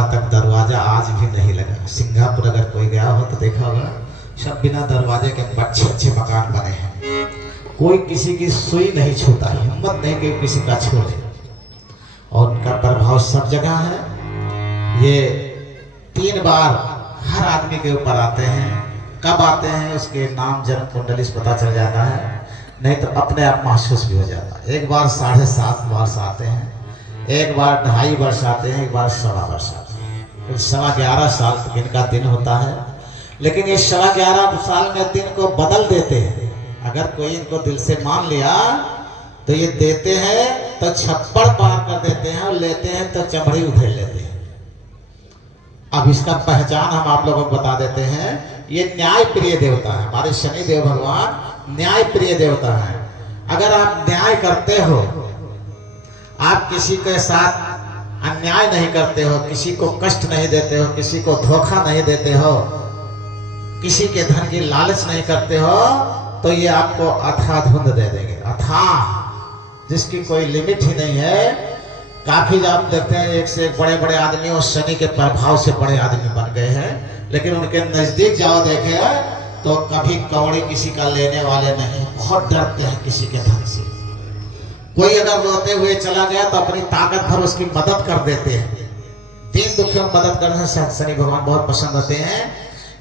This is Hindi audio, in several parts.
वहां तक दरवाजा आज भी नहीं लगा। सिंगापुर अगर कोई गया हो तो देखा होगा, सब बिना दरवाजे के अच्छे अच्छे मकान बने हैं। कोई किसी की सुई नहीं छूता, हिम्मत नहीं कि किसी का छोड़े, और उनका प्रभाव सब जगह है। ये 3 बार हर आदमी के ऊपर आते हैं। कब आते हैं उसके नाम जन्म कुंडली से पता चल जाता है, नहीं तो अपने आप महसूस भी हो जाता है। एक बार 7.5 वर्ष आते हैं, एक बार 2.5 वर्ष आते हैं, एक बार 1.25 वर्ष आते हैं, फिर 11.25 साल तक इनका दिन होता है। लेकिन ये 11.25 साल में दिन को बदल देते हैं। अगर कोई इनको दिल से मान लिया तो ये देते हैं तो छप्पड़ पार कर देते हैं, और लेते हैं तो चमड़ी उधेड़ लेते हैं। अब इसका पहचान हम आप लोगों को बता देते हैं। ये न्याय प्रिय देवता है, हमारे शनि देव भगवान न्याय प्रिय देवता है। अगर आप न्याय करते हो, आप किसी के साथ अन्याय नहीं करते हो, किसी को कष्ट नहीं देते हो, किसी को धोखा नहीं देते हो, किसी के धन की लालच नहीं करते हो, तो ये आपको अथाह धुंध दे देंगे। अथाह, जिसकी कोई लिमिट ही नहीं है। काफी आप देखते हैं एक से एक बड़े बड़े आदमी और शनि के प्रभाव से बड़े आदमी बन गए हैं, लेकिन उनके नजदीक जाओ देखे तो कभी कौड़ी किसी का लेने वाले नहीं, बहुत डरते हैं किसी के धन से। कोई अगर रोते हुए चला गया तो अपनी ताकत भर उसकी मदद कर देते हैं। दीन दुखियों में मदद करने से शनि भगवान बहुत पसंद होते हैं।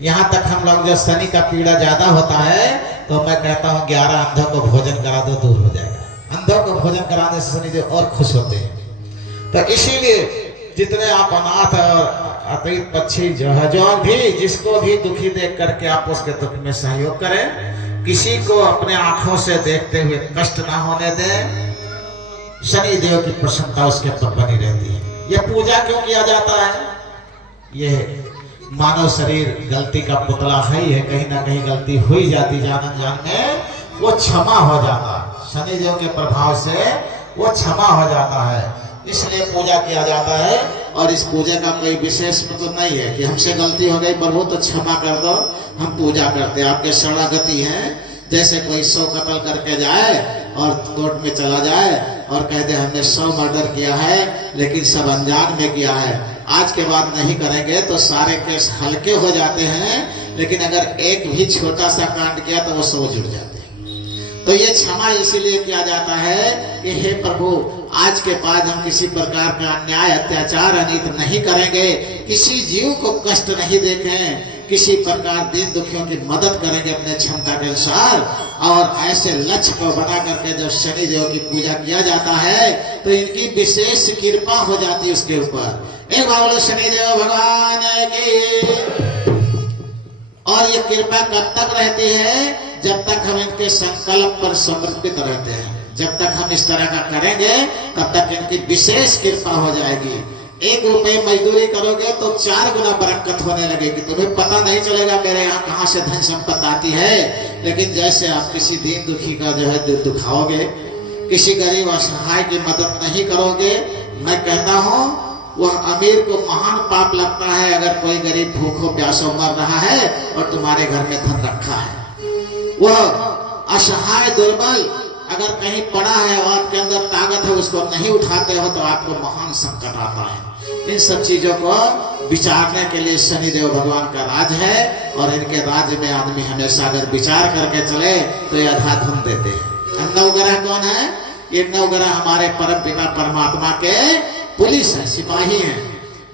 यहाँ तक हम लोग जो शनि का पीड़ा ज्यादा होता है तो मैं कहता हूँ 11 अंधों को भोजन करा दो, दूर हो जाएगा। अंधों को भोजन कराने से शनि जी और खुश होते हैं। तो इसीलिए जितने आप अनाथ और अतीत पक्षी जो भी जिसको भी दुखी देख करके आप उसके दुख में सहयोग करें, किसी को अपने आंखों से देखते हुए कष्ट ना होने दें। शनि देव की प्रसन्नता उसके पर बनी रहती है। यह पूजा क्यों किया जाता है? ये मानव शरीर गलती का पुतला है ही है, कहीं ना कहीं गलती हुई जाती जान अनजान में, वो क्षमा हो जाता है। शनि देव के प्रभाव से वो क्षमा हो जाता है, इसलिए पूजा किया जाता है। और इस पूजा का कोई विशेष मतलब नहीं है कि हमसे गलती हो गई प्रभु तो क्षमा कर दो, हम पूजा करते हैं। आपके शरणागति हैं, जैसे कोई 100 कत्ल करके जाए और कोर्ट में चला जाए और कह दे हमने 100 मर्डर किया है लेकिन सब अनजान में किया है, आज के बाद नहीं करेंगे तो सारे केस हल्के हो जाते हैं। लेकिन अगर एक भी छोटा सा कांड किया तो वो 100 जुड़ जाते हैं। तो ये क्षमा इसीलिए किया जाता है कि हे प्रभु, आज के बाद हम किसी प्रकार का अन्याय अत्याचार अनित नहीं करेंगे, किसी जीव को कष्ट नहीं देखें, किसी प्रकार दीन दुखियों की मदद करेंगे अपने क्षमता के अनुसार। और ऐसे लक्ष्य को बना करके जब शनि देव की पूजा किया जाता है तो इनकी विशेष कृपा हो जाती है उसके ऊपर। एक बार बोलो शनि देव भगवान की। और ये कृपा कब तक रहती है? जब तक हम इनके संकल्प पर समर्पित रहते हैं। जब तक हम इस तरह का करेंगे तब तक इनकी विशेष कृपा हो जाएगी। 1 रुपये मजदूरी करोगे तो 4 गुना बरकत होने लगेगी। तुम्हें पता नहीं चलेगा मेरे यहाँ कहाँ से धन संपत्ति आती है। लेकिन जैसे आप किसी दीन दुखी का जो है दिल दुखाओगे, किसी गरीब असहाय की मदद नहीं करोगे, मैं कहता हूँ वह अमीर को महान पाप लगता है अगर कोई गरीब भूखों प्यासों मर रहा है और तुम्हारे घर में धन रखा है। वह असहाय दुर्बल अगर कहीं पड़ा है और आपके अंदर ताकत है, उसको नहीं उठाते हो तो आपको महान संकट आता है। इन सब चीजों को विचारने के लिए शनिदेव भगवान का राज है। और इनके राज्य में आदमी हमेशा अगर विचार करके चले तो ये अधाधुन देते हैं। 9 ग्रह कौन है? ये 9 ग्रह हमारे परम पिता परमात्मा के पुलिस है, सिपाही हैं।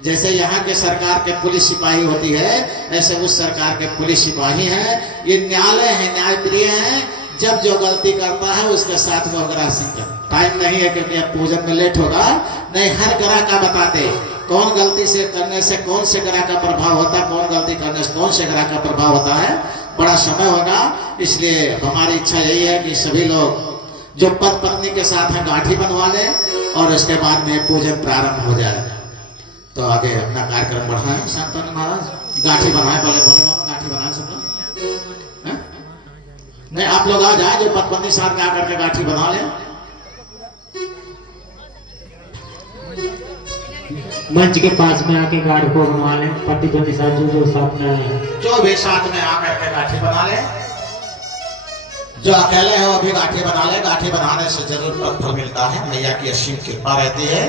जैसे यहाँ के सरकार के पुलिस सिपाही होती है, ऐसे उस सरकार के पुलिस सिपाही हैं। ये न्यायालय है, न्याय प्रिय है। जब जो गलती करता है उसके साथ में ग्रह संकट। टाइम नहीं है क्योंकि अब पूजन में लेट होगा, नहीं हर ग्रह का बताते कौन गलती से करने से कौन से ग्रह का प्रभाव होता है, कौन गलती करने से कौन से ग्रह का प्रभाव होता है। बड़ा समय होगा, इसलिए हमारी इच्छा यही है कि सभी लोग जो पति पत्नी के साथ हैं गांठी बनवा लें और उसके बाद में पूजन प्रारंभ हो जाए। तो आगे अपना कार्यक्रम बढ़ाएं। शांतनु महाराज गांठी बनाए, बोले बाबा गांठी बनाए सब लोग। नहीं आप लोग आ जाए, जो पति पत्नी साथ में आकर के गांठी बना लें। मंच के पास में आके गाड़ी को बनवा लें। पति पत्नी साथ जो साथ में आए, जो भी साथ में आकर के गांठी बना ले। जो अकेले है वो भी गांठी बना ले। गांठी बनाने से जरूर फल मिलता है, मैया की असीम कृपा रहती है।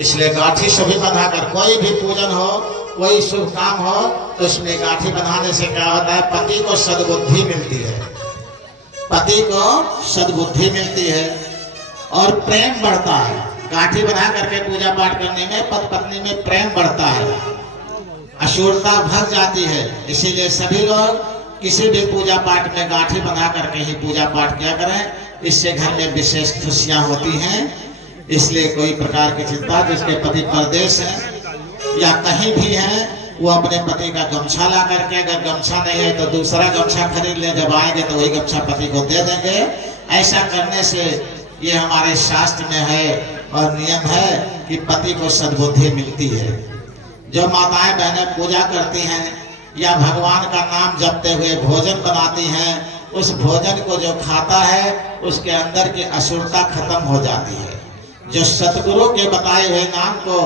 इसलिए गांठी सभी बंधाकर, कोई भी पूजन हो, कोई शुभ काम हो, तो इसमें गांठी बंधाने से क्या होता है, पति को सद्बुद्धि मिलती है, पति को सद्बुद्धि मिलती है और प्रेम बढ़ता है। गांठी बना करके पूजा पाठ करने में पति पत्नी में प्रेम बढ़ता है, अशुरता भग जाती है। इसीलिए सभी लोग किसी भी पूजा पाठ में गांठी बना करके ही पूजा पाठ किया करें, इससे घर में विशेष खुशियां होती हैं। इसलिए कोई प्रकार की चिंता, जिसके पति परदेश है या कहीं भी है, वो अपने पति का गमछा ला करके, अगर गमछा नहीं है तो दूसरा गमछा खरीद ले, जब आएंगे तो वही गमछा पति को दे देंगे। ऐसा करने से ये हमारे शास्त्र में है और नियम है कि पति को सद्बुद्धि मिलती है। जो माताएं बहनें पूजा करती हैं या भगवान का नाम जपते हुए भोजन बनाती हैं, उस भोजन को जो खाता है उसके अंदर की असुरता खत्म हो जाती है। जो सतगुरु के बताए हुए नाम को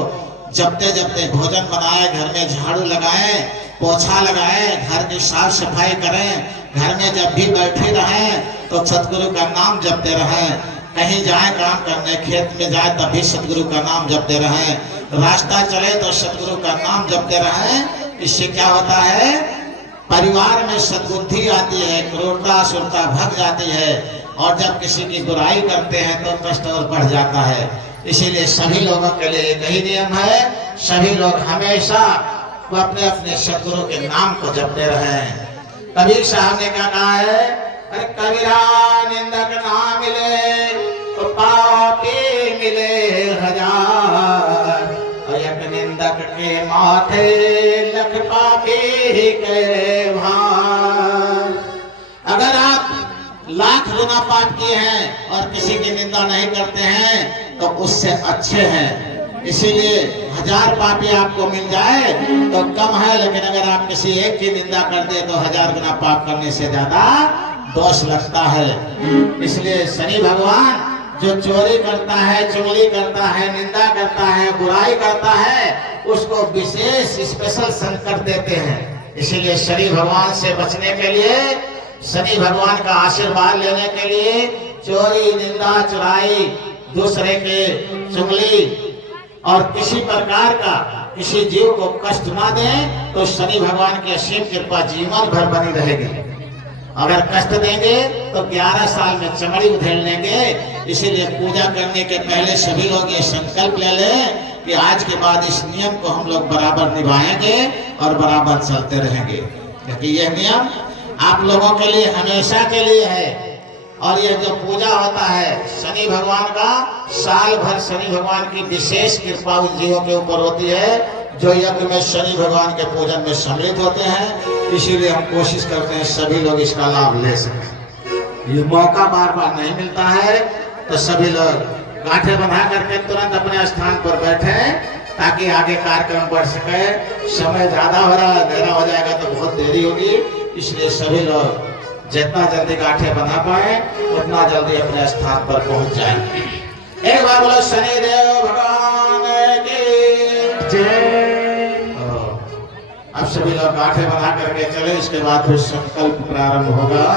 जपते जपते भोजन बनाए, घर में झाड़ू लगाएं, पोछा लगाएं, घर की साफ सफाई करें, घर में जब भी बैठे रहें तो सतगुरु का नाम जपते रहें, कहीं जाए काम करने, खेत में जाए तब भी सतगुरु का नाम जपते रहें, रास्ता चले तो सतगुरु का नाम जपते रहें। इससे क्या होता है, परिवार में सद्बुद्धि आती है, क्रूरता असुरता भग जाती है, और जब किसी की बुराई करते हैं तो कष्ट और बढ़ जाता है। इसीलिए सभी लोगों के लिए एक ही नियम है, सभी लोग हमेशा वो अपने अपने सतगुरु के नाम को जपते रहें। कबीर साहब ने क्या कहा है, अरे कबीरा निंदक ना मिले तो पापी मिले हजार, और एक निंदक के माथे लख पापी करे भार। अगर आप लाख गुना पाप किए हैं और किसी की निंदा नहीं करते हैं तो उससे अच्छे हैं। इसीलिए 1000 पापी आपको मिल जाए तो कम है, लेकिन अगर आप किसी एक की निंदा कर दे तो 1000 गुना पाप करने से ज्यादा दोष लगता है। इसलिए शनि भगवान जो चोरी करता है, चुगली करता है, निंदा करता है, बुराई करता है, उसको विशेष स्पेशल संकट देते हैं। इसीलिए शनि भगवान से बचने के लिए, शनि भगवान का आशीर्वाद लेने के लिए, चोरी, निंदा, चुराई, दूसरे के चुगली और किसी प्रकार का किसी जीव को कष्ट ना दें तो शनि भगवान की असीम कृपा जीवन भर बनी रहेगी। अगर कष्ट देंगे तो 11 साल में चमड़ी उधेड़ लेंगे। इसीलिए पूजा करने के पहले सभी लोग ये संकल्प ले लें कि आज के बाद इस नियम को हम लोग बराबर निभाएंगे और बराबर चलते रहेंगे, क्योंकि यह नियम आप लोगों के लिए हमेशा के लिए है। और यह जो पूजा होता है शनि भगवान का, साल भर शनि भगवान की विशेष कृपा उन जीवों के ऊपर होती है जो यज्ञ में शनि भगवान के पूजन में सम्मिलित होते हैं। इसीलिए हम कोशिश करते हैं सभी लोग इसका लाभ ले सकें। ये मौका बार बार नहीं मिलता है, तो सभी लोग गांठे बंधा करके तुरंत अपने स्थान पर बैठे ताकि आगे कार्यक्रम बढ़ सके। समय ज्यादा हो रहा है, अंधेरा हो जाएगा तो बहुत देरी होगी। इसलिए सभी लोग जितना जल्दी गांठे बना पाए उतना जल्दी अपने स्थान पर पहुंच जाए। एक बार बोलो शनिदेव भगवान की जय। अब सभी लोग गांठे बना करके चले, इसके बाद फिर संकल्प प्रारंभ होगा।